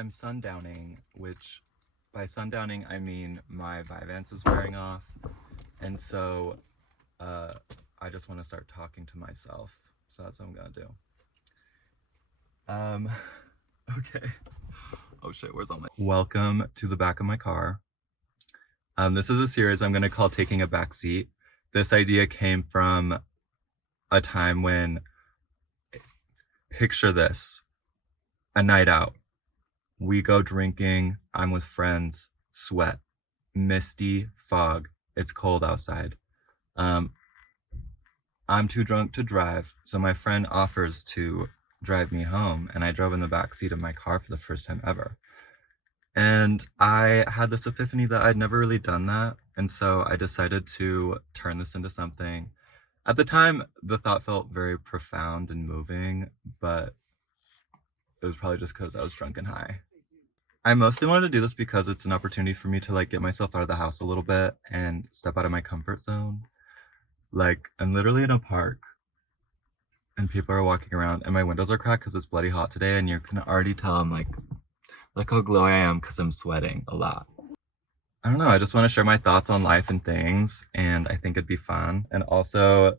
I'm sundowning, which by sundowning I mean my Vyvanse is wearing off, and so I just want to start talking to myself. So that's what I'm gonna do. Okay. Oh shit, where's all my... Welcome to the back of my car. This is a series I'm gonna call Taking a Backseat. This idea came from a time when, picture this, a night out. We go drinking, I'm with friends, sweat, misty, fog, it's cold outside. I'm too drunk to drive, so my friend offers to drive me home, and I drove in the back seat of my car for the first time ever. And I had this epiphany that I'd never really done that, and so I decided to turn this into something. At the time, the thought felt very profound and moving, but it was probably just because I was drunk and high. I mostly wanted to do this because it's an opportunity for me to like get myself out of the house a little bit and step out of my comfort zone. Like, I'm literally in a park and people are walking around and my windows are cracked because it's bloody hot today, and you can already tell I'm like, look how glowy I am because I'm sweating a lot. I don't know, I just want to share my thoughts on life and things, and I think it'd be fun. And also,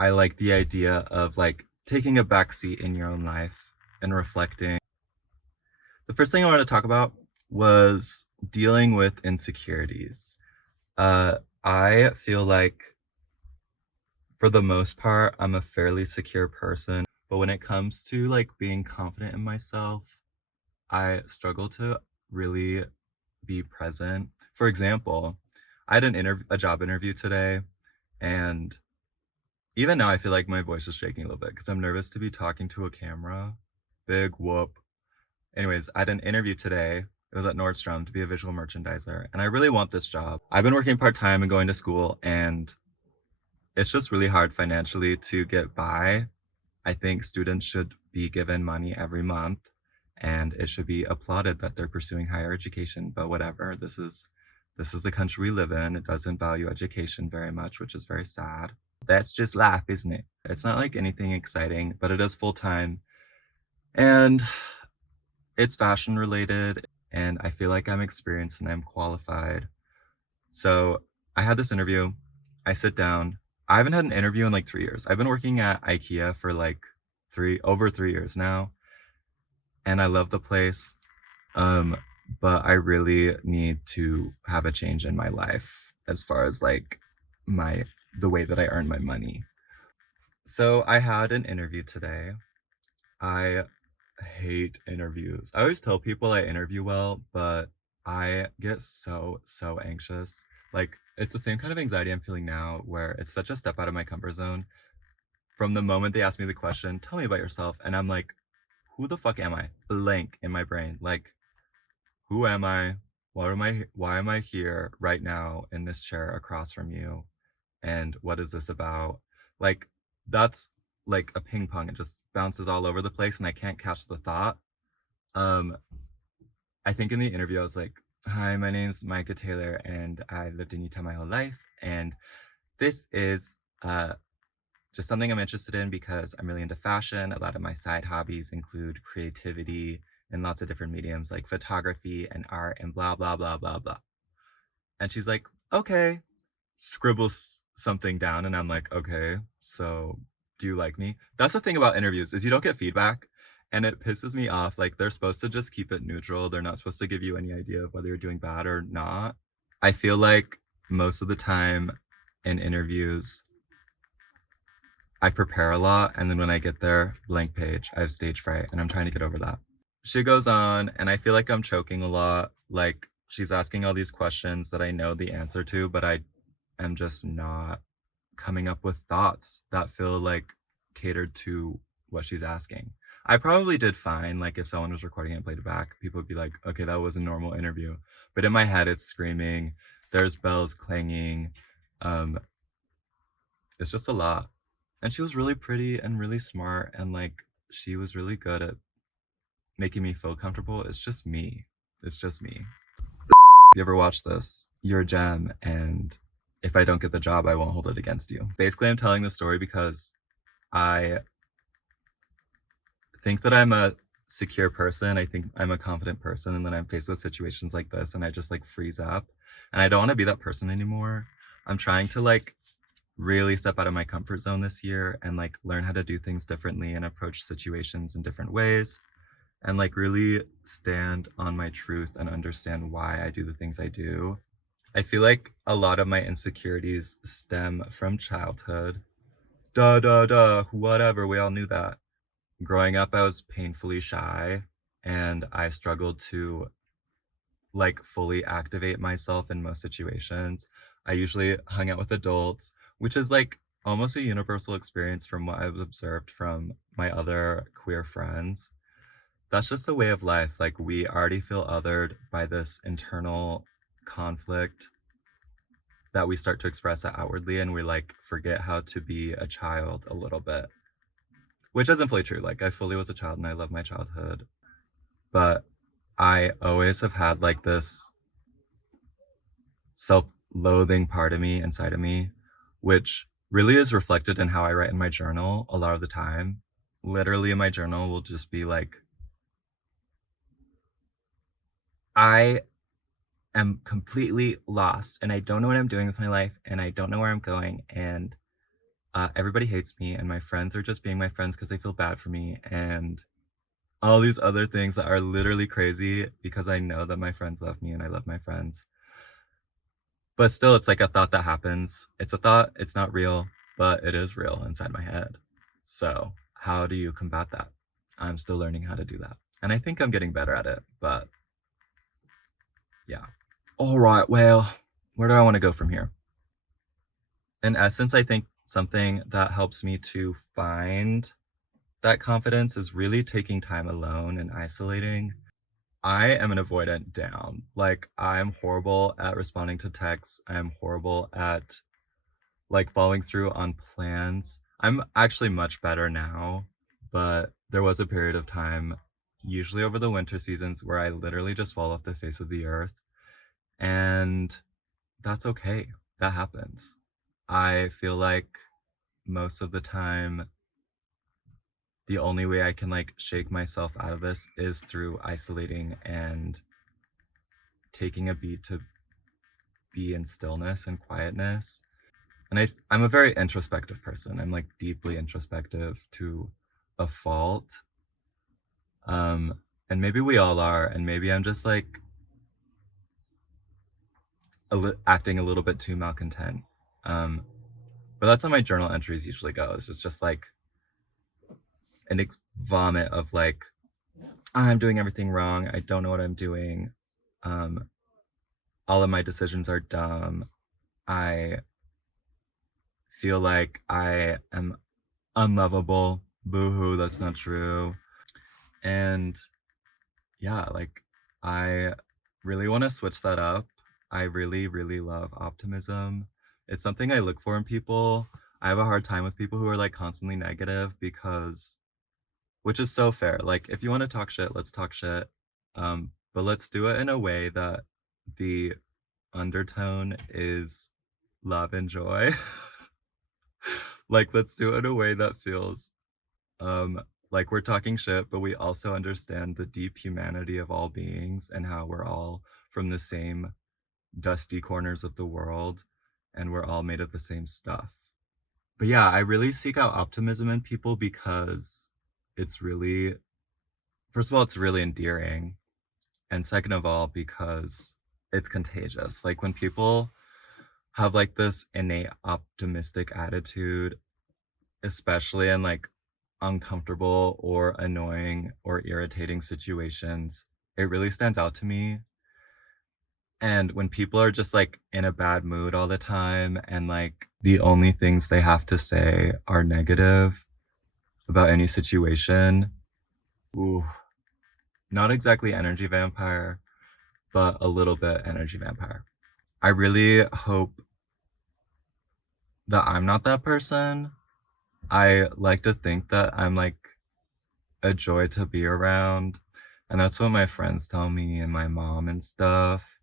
I like the idea of like taking a backseat in your own life and reflecting. The first thing I wanted to talk about was dealing with insecurities. I feel like for the most part, I'm a fairly secure person, but when it comes to like being confident in myself, I struggle to really be present. For example, I had a job interview today, and even now I feel like my voice is shaking a little bit because I'm nervous to be talking to a camera. Big whoop. Anyways, I had an interview today. It was at Nordstrom to be a visual merchandiser, and I really want this job. I've been working part-time and going to school, and it's just really hard financially to get by. I think students should be given money every month, and it should be applauded that they're pursuing higher education, but whatever. This is the country we live in. It doesn't value education very much, which is very sad. That's just life, isn't it? It's not like anything exciting, but it is full-time, and it's fashion related, and I feel like I'm experienced and I'm qualified. So I had this interview. I sit down. I haven't had an interview in like 3 years. I've been working at IKEA for like over 3 years now, and I love the place. But I really need to have a change in my life as far as like the way that I earn my money. So I had an interview today. I hate interviews. I always tell people I interview well, but I get so anxious. Like, it's the same kind of anxiety I'm feeling now, where it's such a step out of my comfort zone. From the moment they ask me the question, tell me about yourself, and I'm like, who the fuck am I? Blank in my brain. Like, who am I? Why am I here right now in this chair across from you? And what is this about? Like, that's like a ping pong. It just bounces all over the place and I can't catch the thought. I think in the interview I was like, hi, my name's Micah Taylor and I lived in Utah my whole life, and this is just something I'm interested in because I'm really into fashion. A lot of my side hobbies include creativity in lots of different mediums like photography and art and blah blah blah blah blah. And she's like, okay, scribbles something down, and I'm like, okay, so do you like me? That's the thing about interviews, is you don't get feedback, and it pisses me off. Like, they're supposed to just keep it neutral. They're not supposed to give you any idea of whether you're doing bad or not. I feel like most of the time in interviews, I prepare a lot, and then when I get there, blank page, I have stage fright, and I'm trying to get over that. She goes on, and I feel like I'm choking a lot. Like, she's asking all these questions that I know the answer to, but I am just not coming up with thoughts that feel like catered to what she's asking. I probably did fine. Like, if someone was recording it and played it back, people would be like, okay, that was a normal interview. But in my head, it's screaming. There's bells clanging. It's just a lot. And she was really pretty and really smart, and like, she was really good at making me feel comfortable. It's just me. It's just me. If you ever watch this, you're a gem, and if I don't get the job, I won't hold it against you. Basically, I'm telling this story because I think that I'm a secure person. I think I'm a confident person, and then I'm faced with situations like this and I just like freeze up. And I don't want to be that person anymore. I'm trying to like really step out of my comfort zone this year and like learn how to do things differently and approach situations in different ways and like really stand on my truth and understand why I do the things I do. I feel like a lot of my insecurities stem from childhood. Duh, duh, duh, whatever, we all knew that. Growing up, I was painfully shy and I struggled to like fully activate myself in most situations. I usually hung out with adults, which is like almost a universal experience from what I've observed from my other queer friends. That's just a way of life. Like we already feel othered by this internal conflict that we start to express it outwardly, and we like forget how to be a child a little bit, which isn't fully true. Like I fully was a child and I love my childhood, but I always have had like this self-loathing part of me inside of me, which really is reflected in how I write in my journal a lot of the time. Literally, in my journal will just be like, I am completely lost and I don't know what I'm doing with my life and I don't know where I'm going, and everybody hates me and my friends are just being my friends because they feel bad for me, and all these other things that are literally crazy because I know that my friends love me and I love my friends. But still, it's like a thought that happens. It's a thought, it's not real, but it is real inside my head. So, how do you combat that? I'm still learning how to do that. And I think I'm getting better at it, but yeah. All right, well, where do I want to go from here? In essence, I think something that helps me to find that confidence is really taking time alone and isolating. I am an avoidant down. Like, I'm horrible at responding to texts. I'm horrible at like following through on plans. I'm actually much better now, but there was a period of time, usually over the winter seasons, where I literally just fall off the face of the earth. And that's okay. That happens. I feel like most of the time, the only way I can like shake myself out of this is through isolating and taking a beat to be in stillness and quietness. And I'm a very introspective person. I'm like deeply introspective to a fault. Um, and maybe we all are, and maybe I'm just like acting a little bit too malcontent. Um, but that's how my journal entries usually go. It's just like an vomit of like, I'm doing everything wrong. I don't know what I'm doing. Um, all of my decisions are dumb. I feel like I am unlovable. Boo-hoo, that's not true. And yeah, like I really want to switch that up. I really, really love optimism. It's something I look for in people. I have a hard time with people who are like constantly negative because, which is so fair. Like, if you want to talk shit, let's talk shit. But let's do it in a way that the undertone is love and joy. Like, let's do it in a way that feels um like we're talking shit, but we also understand the deep humanity of all beings and how we're all from the same dusty corners of the world and we're all made of the same stuff. But yeah, I really seek out optimism in people because it's really, first of all, it's really endearing. And second of all, because it's contagious. Like when people have like this innate optimistic attitude, especially in like uncomfortable or annoying or irritating situations, it really stands out to me. And when people are just like in a bad mood all the time and like the only things they have to say are negative about any situation, ooh, not exactly energy vampire, but a little bit energy vampire. I really hope that I'm not that person. I like to think that I'm like a joy to be around. And that's what my friends tell me and my mom and stuff.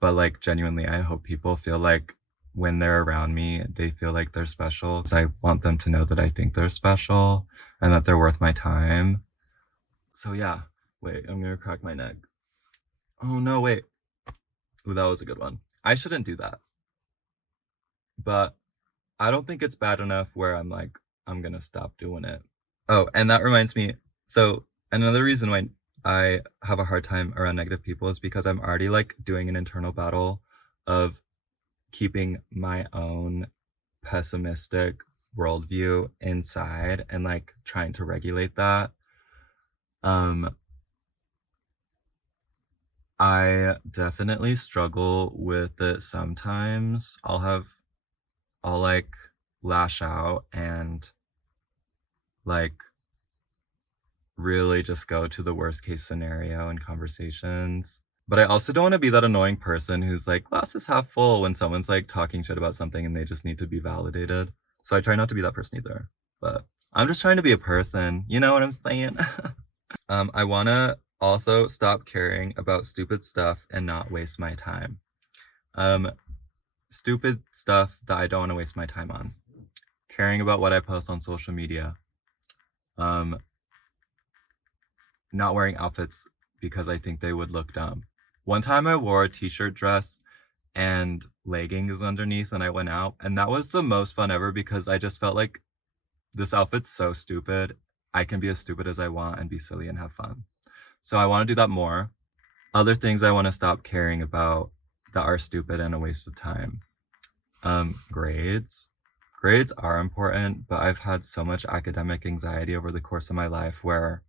But like genuinely, I hope people feel like when they're around me, they feel like they're special. 'Cause I want them to know that I think they're special and that they're worth my time. So yeah, wait, I'm gonna crack my neck. Oh no, wait. Ooh, that was a good one. I shouldn't do that. But I don't think it's bad enough where I'm like, I'm gonna stop doing it. Oh, and that reminds me. So another reason why I have a hard time around negative people is because I'm already like doing an internal battle of keeping my own pessimistic worldview inside and like trying to regulate that. Um, I definitely struggle with it sometimes. I'll like lash out and like really just go to the worst case scenario in conversations. But I also don't want to be that annoying person who's like, glass is half full when someone's like talking shit about something and they just need to be validated. So I try not to be that person either. But I'm just trying to be a person. You know what I'm saying? I want to also stop caring about stupid stuff and not waste my time. Um, Stupid stuff that I don't want to waste my time on. Caring about what I post on social media. Um, Not wearing outfits because I think they would look dumb. One time I wore a t-shirt dress and leggings underneath and I went out, and that was the most fun ever because I just felt like this outfit's so stupid. I can be as stupid as I want and be silly and have fun. So I want to do that more. Other things I want to stop caring about that are stupid and a waste of time. Grades. Grades are important, but I've had so much academic anxiety over the course of my life where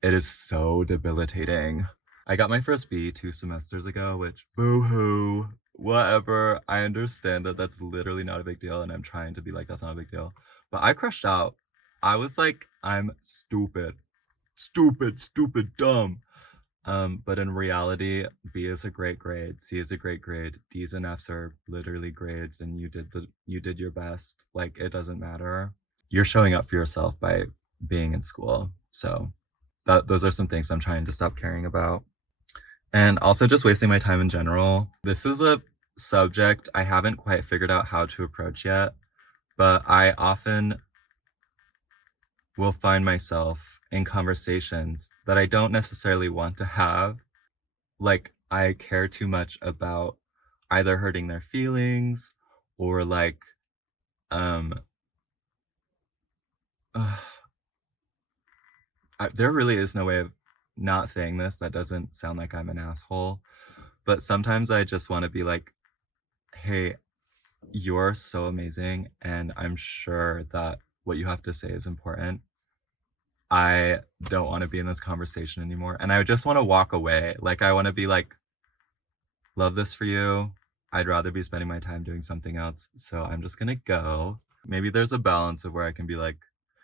it is so debilitating. I got my first B 2 semesters ago, which boo-hoo, whatever. I understand that that's literally not a big deal, and I'm trying to be like, that's not a big deal. But I crushed out. I was like, I'm stupid. Stupid, stupid, dumb. But in reality, B is a great grade, C is a great grade, D's and F's are literally grades, and you did your best. Like, it doesn't matter. You're showing up for yourself by being in school. So those are some things I'm trying to stop caring about. And also just wasting my time in general. This is a subject I haven't quite figured out how to approach yet, but I often will find myself in conversations that I don't necessarily want to have. Like, I care too much about either hurting their feelings or like, um, uh, there really is no way of not saying this that doesn't sound like I'm an asshole. But sometimes I just want to be like, hey, you're so amazing, and I'm sure that what you have to say is important. I don't want to be in this conversation anymore. And I just want to walk away. Like, I want to be like, love this for you. I'd rather be spending my time doing something else. So I'm just going to go. Maybe there's a balance of where I can be like,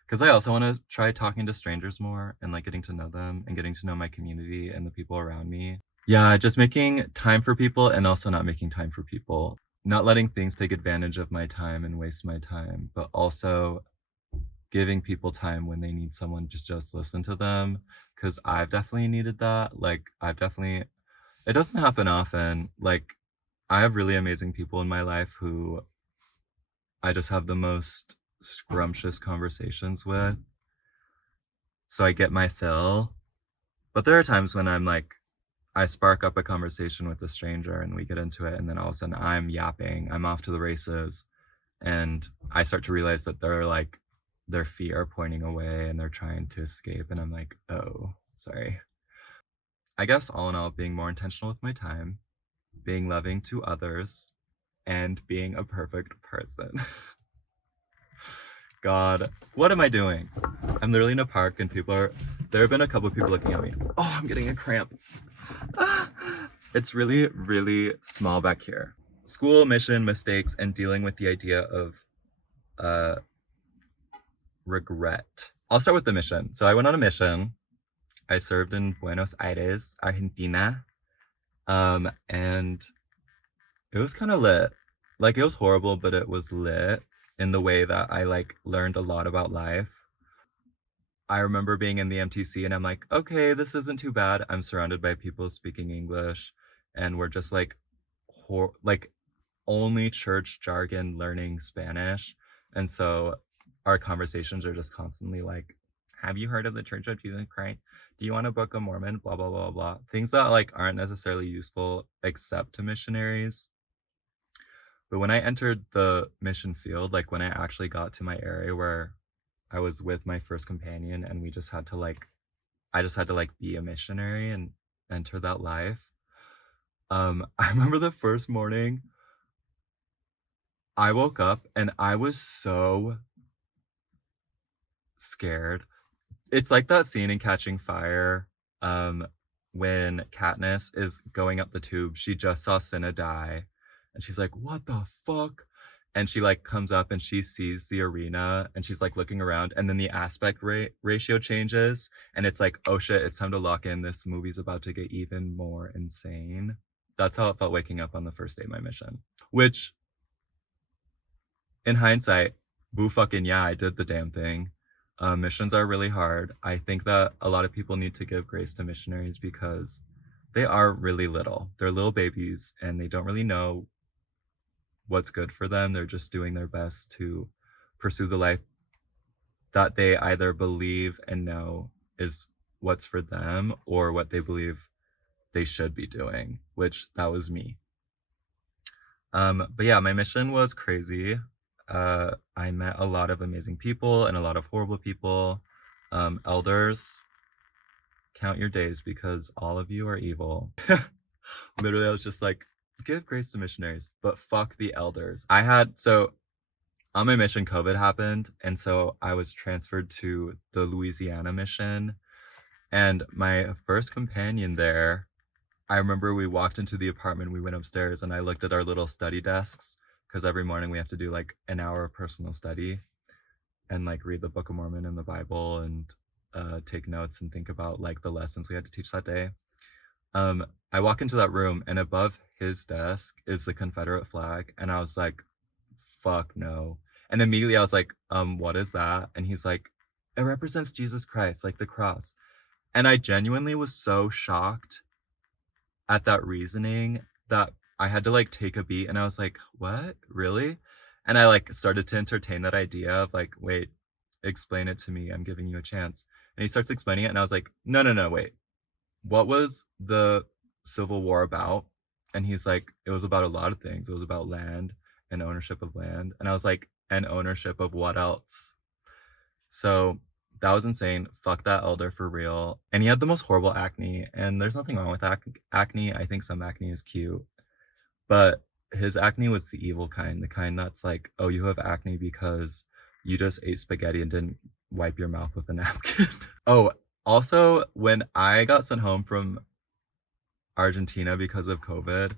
because I also want to try talking to strangers more and like getting to know them and getting to know my community and the people around me. Yeah, just making time for people and also not making time for people. Not letting things take advantage of my time and waste my time, but also giving people time when they need someone to just listen to them. Cause I've definitely needed that. Like, it doesn't happen often. Like, I have really amazing people in my life who I just have the most scrumptious conversations with. So I get my fill. But there are times when I'm like, I spark up a conversation with a stranger and we get into it, and then all of a sudden I'm yapping, I'm off to the races, and I start to realize that they're like, their feet are pointing away and they're trying to escape, and I'm like, oh, sorry. I guess all in all, being more intentional with my time, being loving to others, and being a perfect person. God, what am I doing? I'm literally in a park and there have been a couple of people looking at me. Oh, I'm getting a cramp. It's really, really small back here. School, mission, mistakes, and dealing with the idea of uh, regret. I'll start with the mission. So I went on a mission. I served in Buenos Aires, Argentina. And it was kind of lit. Like, it was horrible, but it was lit in the way that I like learned a lot about life. I remember being in the MTC and I'm like, okay, this isn't too bad. I'm surrounded by people speaking English, and we're just like like only church jargon learning Spanish. And so our conversations are just constantly like, have you heard of the Church of Jesus Christ? Do you want a Book of Mormon? Blah, blah, blah, blah. Things that like aren't necessarily useful except to missionaries. But when I entered the mission field, like when I actually got to my area where I was with my first companion and we just had to like, I just had to like be a missionary and enter that life. I remember the first morning I woke up and I was so scared. It's like that scene in Catching Fire, um, when Katniss is going up the tube. She just saw Cinna die, and she's like, "What the fuck?" And she like comes up and she sees the arena, and she's like looking around, and then the ratio changes, and it's like, "Oh shit, it's time to lock in. This movie's about to get even more insane." That's how it felt waking up on the first day of my mission. Which, in hindsight, boo fucking yeah, I did the damn thing. Missions are really hard. I think that a lot of people need to give grace to missionaries because they are really little. They're little babies and they don't really know what's good for them. They're just doing their best to pursue the life that they either believe and know is what's for them or what they believe they should be doing, which that was me. But yeah, my mission was crazy. I met a lot of amazing people and a lot of horrible people. Elders, count your days because all of you are evil. Literally, I was just like, give grace to missionaries, but fuck the elders. So on my mission, COVID happened, and so I was transferred to the Louisiana mission. And my first companion there, I remember we walked into the apartment, we went upstairs, and I looked at our little study desks because every morning we have to do like an hour of personal study and like read the Book of Mormon and the Bible and take notes and think about like the lessons we had to teach that day. I walk into that room and above his desk is the Confederate flag, and I was like, "Fuck no!" And immediately I was like, what is that?" And he's like, "It represents Jesus Christ, like the cross." And I genuinely was so shocked at that reasoning that I had to like take a beat and I was like, "What? Really?" And I like started to entertain that idea of like, "Wait, explain it to me. I'm giving you a chance." And he starts explaining it and I was like, "No, no, no, wait. What was the Civil War about?" And he's like, "It was about a lot of things. It was about land and ownership of land." And I was like, "And ownership of what else?" So that was insane. Fuck that elder for real. And he had the most horrible acne. And there's nothing wrong with acne. I think some acne is cute. But his acne was the evil kind, the kind that's like, oh, you have acne because you just ate spaghetti and didn't wipe your mouth with a napkin. Oh, also, when I got sent home from Argentina because of COVID,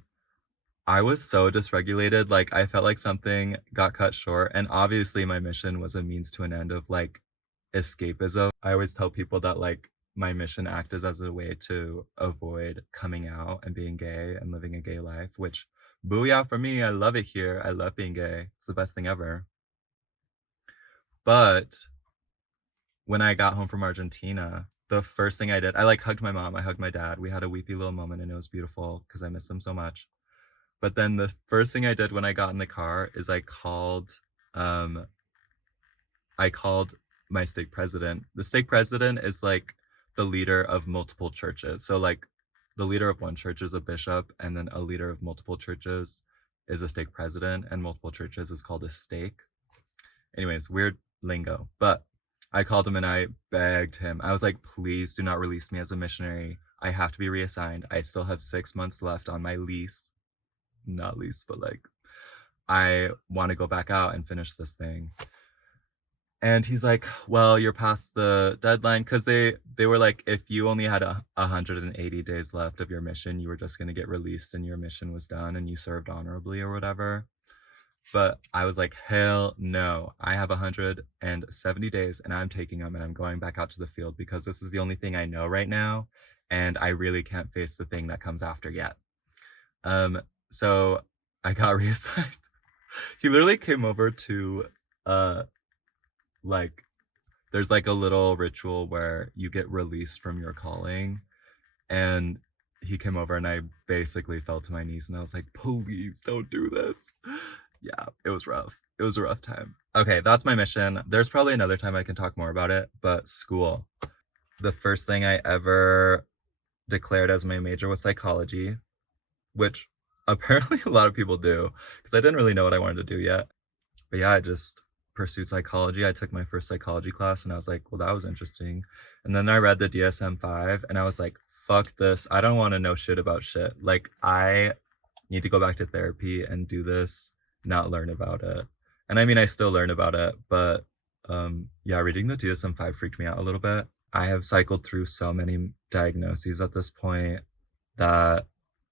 I was so dysregulated. Like, I felt like something got cut short. And obviously, my mission was a means to an end of like escapism. I always tell people that like my mission acted as a way to avoid coming out and being gay and living a gay life, which booyah for me. I love it here. I love being gay. It's the best thing ever. But when I got home from Argentina, the first thing I did, I like hugged my mom, I hugged my dad. We had a weepy little moment and it was beautiful because I miss them so much. But then the first thing I did when I got in the car is um I called my stake president. The stake president is like the leader of multiple churches. So like the leader of one church is a bishop, and then a leader of multiple churches is a stake president, and multiple churches is called a stake. Anyways, weird lingo. But I called him and I begged him. I was like, please do not release me as a missionary. I have to be reassigned. I still have 6 months left on my lease. Not lease, but like I want to go back out and finish this thing. And he's like, well, you're past the deadline because they were like, if you only had 180 days left of your mission, you were just going to get released and your mission was done and you served honorably or whatever. But I was like, hell no, I have 170 days and I'm taking them and I'm going back out to the field because this is the only thing I know right now. And I really can't face the thing that comes after yet. So I got reassigned. He literally came over to, like, there's like a little ritual where you get released from your calling. And he came over and I basically fell to my knees and I was like, please don't do this. Yeah, it was rough. It was a rough time. Okay, that's my mission. There's probably another time I can talk more about it, but school. The first thing I ever declared as my major was psychology, which apparently a lot of people do, because I didn't really know what I wanted to do yet. But yeah, I just pursued psychology. I took my first psychology class and I was like, well, that was interesting. And then I read the DSM-5 and I was like, fuck this. I don't want to know shit about shit. Like, I need to go back to therapy and do this, not learn about it. And I mean, I still learn about it, but yeah, reading the DSM-5 freaked me out a little bit. I have cycled through so many diagnoses at this point that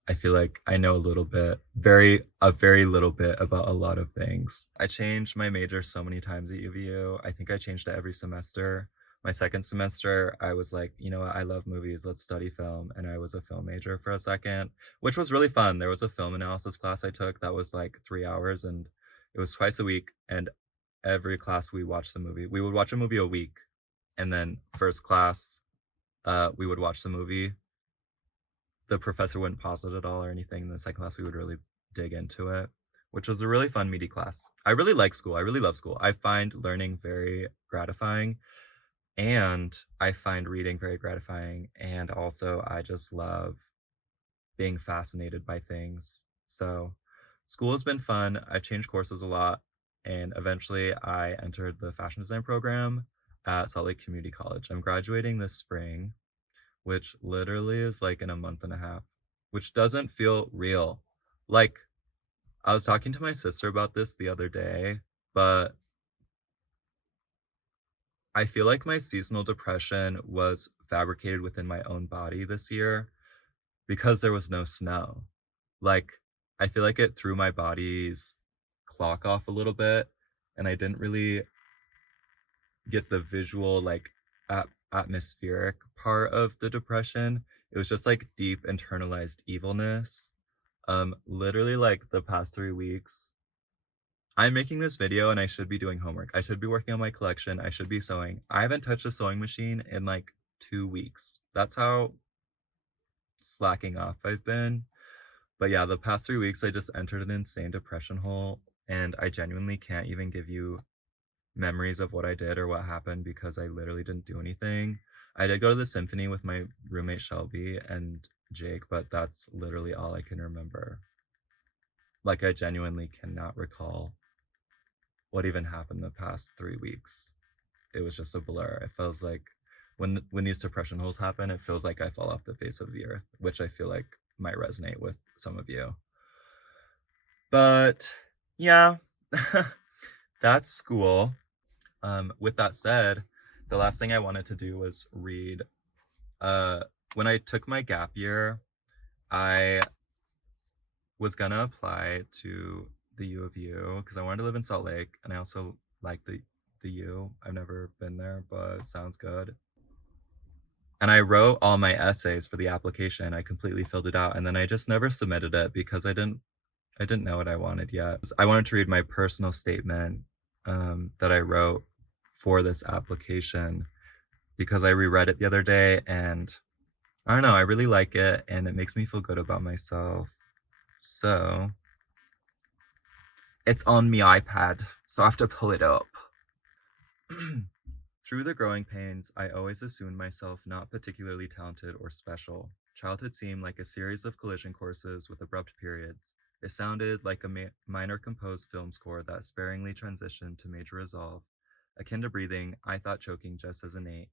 I feel like I know a very little bit about a lot of things. I changed my major so many times at UVU. I think I changed it every semester. My second semester, I was like, you know what, I love movies, let's study film. And I was a film major for a second, which was really fun. There was a film analysis class I took that was like 3 hours and it was twice a week. And every class we watched the movie. We would watch a movie a week. And then first class, we would watch the movie. The professor wouldn't pause it at all or anything. In the second class, we would really dig into it, which was a really fun, meaty class. I really like school. I really love school. I find learning very gratifying, and I find reading very gratifying. And also, I just love being fascinated by things. So, school has been fun. I've changed courses a lot, and eventually, I entered the fashion design program at Salt Lake Community College. I'm graduating this spring, which literally is like in a month and a half, which doesn't feel real. Like, I was talking to my sister about this the other day, but I feel like my seasonal depression was fabricated within my own body this year because there was no snow. Like, I feel like it threw my body's clock off a little bit, and I didn't really get the visual, like, atmospheric part of the depression. It was just like deep internalized evilness. Literally like the past 3 weeks, I'm making this video and I should be doing homework. I should be working on my collection. I should be sewing. I haven't touched a sewing machine in like 2 weeks. That's how slacking off I've been. But yeah, the past 3 weeks, I just entered an insane depression hole, and I genuinely can't even give you memories of what I did or what happened because I literally didn't do anything. I did go to the symphony with my roommate Shelby and Jake, but that's literally all I can remember. Like, I genuinely cannot recall what even happened the past 3 weeks. It was just a blur. It feels like when these depression holes happen, it feels like I fall off the face of the earth, which I feel like might resonate with some of you. But yeah, that's school. With that said, the last thing I wanted to do was read. When I took my gap year, I was gonna apply to the U of U because I wanted to live in Salt Lake, and I also like the U. I've never been there, but it sounds good. And I wrote all my essays for the application. I completely filled it out, and then I just never submitted it because I didn't know what I wanted yet. I wanted to read my personal statement that I wrote for this application because I reread it the other day, and I don't know, I really like it, and it makes me feel good about myself. So it's on my iPad, so I have to pull it up. Through the growing pains, I always assumed myself not particularly talented or special. Childhood seemed like a series of collision courses with abrupt periods. It sounded like a minor composed film score that sparingly transitioned to major resolve. Akin to breathing, I thought choking just as innate.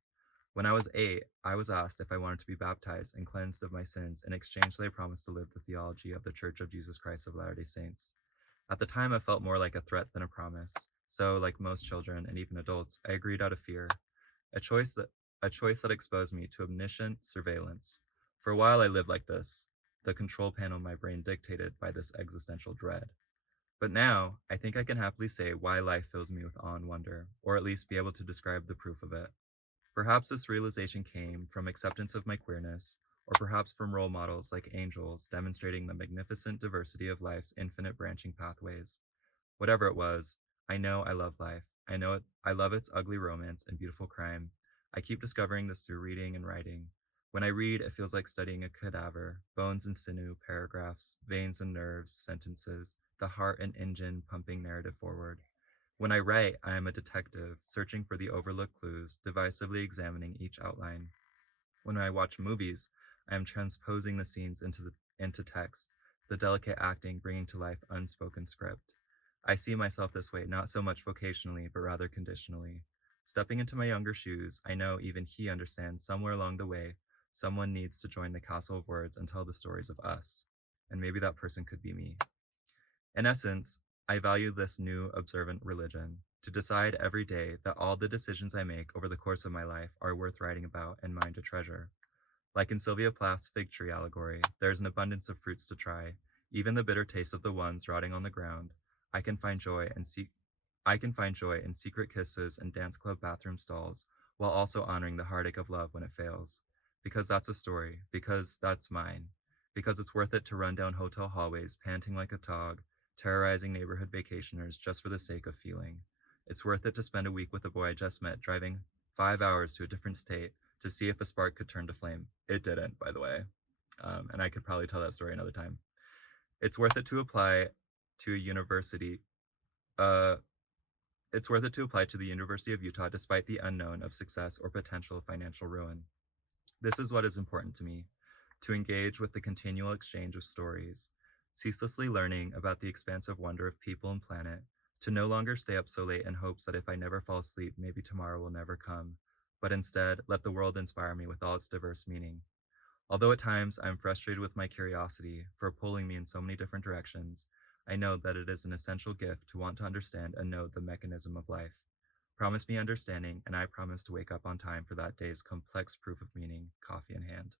When I was 8, I was asked if I wanted to be baptized and cleansed of my sins. In exchange, they promised to live the theology of the Church of Jesus Christ of Latter-day Saints. At the time, it felt more like a threat than a promise. So, like most children and even adults, I agreed out of fear, a choice that exposed me to omniscient surveillance. For a while, I lived like this, the control panel in my brain dictated by this existential dread. But now, I think I can happily say why life fills me with awe and wonder, or at least be able to describe the proof of it. Perhaps this realization came from acceptance of my queerness, or perhaps from role models like angels demonstrating the magnificent diversity of life's infinite branching pathways. Whatever it was, I know I love life. I know I love its ugly romance and beautiful crime. I keep discovering this through reading and writing. When I read, it feels like studying a cadaver, bones and sinew, paragraphs, veins and nerves, sentences, the heart and engine pumping narrative forward. When I write, I am a detective, searching for the overlooked clues, divisively examining each outline. When I watch movies, I am transposing the scenes into text, the delicate acting bringing to life unspoken script. I see myself this way not so much vocationally, but rather conditionally. Stepping into my younger shoes, I know even he understands somewhere along the way, someone needs to join the castle of words and tell the stories of us. And maybe that person could be me. In essence, I value this new observant religion to decide every day that all the decisions I make over the course of my life are worth writing about and mine to treasure. Like in Sylvia Plath's fig tree allegory, there is an abundance of fruits to try, even the bitter taste of the ones rotting on the ground. I can find joy and seek I can find joy in secret kisses and dance club bathroom stalls, while also honoring the heartache of love when it fails. Because that's a story, because that's mine, because it's worth it to run down hotel hallways panting like a dog, terrorizing neighborhood vacationers just for the sake of feeling. It's worth it to spend a week with a boy I just met driving 5 hours to a different state to see if a spark could turn to flame. It didn't, by the way. And I could probably tell that story another time. It's worth it to apply to a university. Uh, it's worth it to apply to the University of Utah despite the unknown of success or potential financial ruin. This is what is important to me, to engage with the continual exchange of stories, ceaselessly learning about the expansive wonder of people and planet, to no longer stay up so late in hopes that if I never fall asleep, maybe tomorrow will never come, but instead let the world inspire me with all its diverse meaning. Although at times I am frustrated with my curiosity for pulling me in so many different directions, I know that it is an essential gift to want to understand and know the mechanism of life. Promise me understanding, and I promise to wake up on time for that day's complex proof of meaning, coffee in hand.